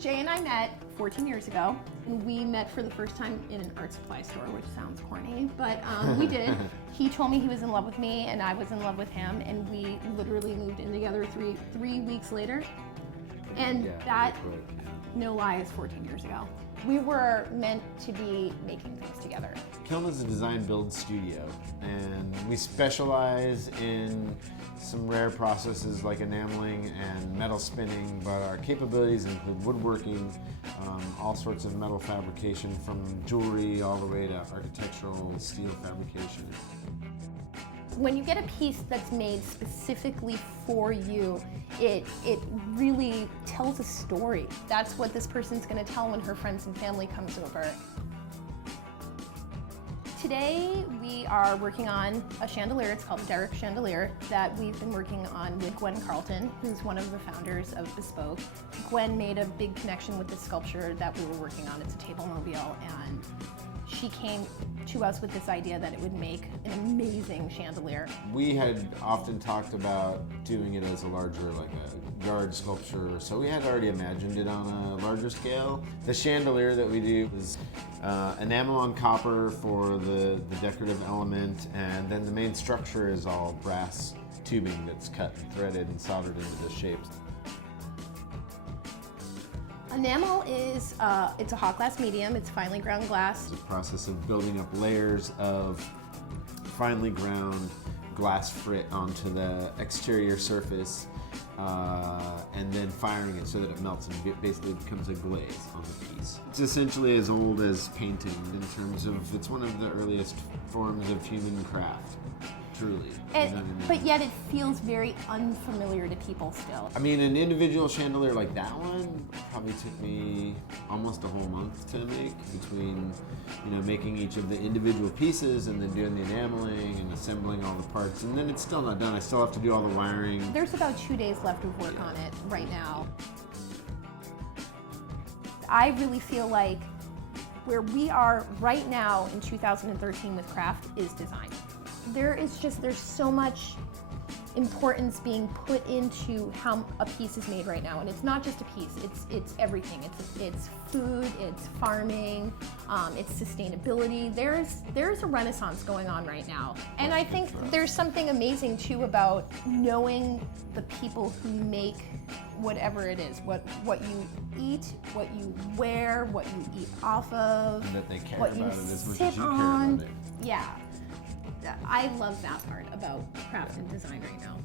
Jay and I met 14 years ago, and we met for the first time in an art supply store, which sounds corny, but we did. He told me he was in love with me, and I was in love with him, and we literally moved in together three weeks later. And that, no lie, is 14 years ago. We were meant to be making things together. Kiln is a design build studio, and we specialize in some rare processes like enameling and metal spinning, but our capabilities include woodworking, all sorts of metal fabrication from jewelry all the way to architectural steel fabrication. When you get a piece that's made specifically for you, it really tells a story. That's what this person's going to tell when her friends and family comes over. Today we are working on a chandelier. It's called the Derrick Chandelier that we've been working on with Gwen Carlton, who's one of the founders of Bespoke. Gwen made a big connection with the sculpture that we were working on. It's a table mobile, and she came to us with this idea that it would make an amazing chandelier. We had often talked about doing it as a larger, like a yard sculpture, so we had already imagined it on a larger scale. The chandelier that we do is enamel on copper for the decorative element, and then the main structure is all brass tubing that's cut and threaded and soldered into the shapes. Enamel is, it's a hot glass medium, it's finely ground glass. It's a process of building up layers of finely ground glass frit onto the exterior surface and then firing it so that it melts and it basically becomes a glaze on the piece. It's essentially as old as painting in terms of, it's one of the earliest forms of human craft. Truly. But yet it feels very unfamiliar to people still. I mean, an individual chandelier like that one probably took me almost a whole month to make, between, you know, making each of the individual pieces and then doing the enameling and assembling all the parts. And then it's still not done. I still have to do all the wiring. There's about 2 days left of work on it right now. I really feel like where we are right now in 2013 with craft is design. There's so much importance being put into how a piece is made right now, and it's not just a piece, it's everything. It's food, it's farming, it's sustainability. There's a renaissance going on right now. And I think there's something amazing too about knowing the people who make whatever it is, what you eat, what you wear, what you eat off of, And that they care what about you it as much sit as you care on. about it. Yeah. I love that part about craft and design right now.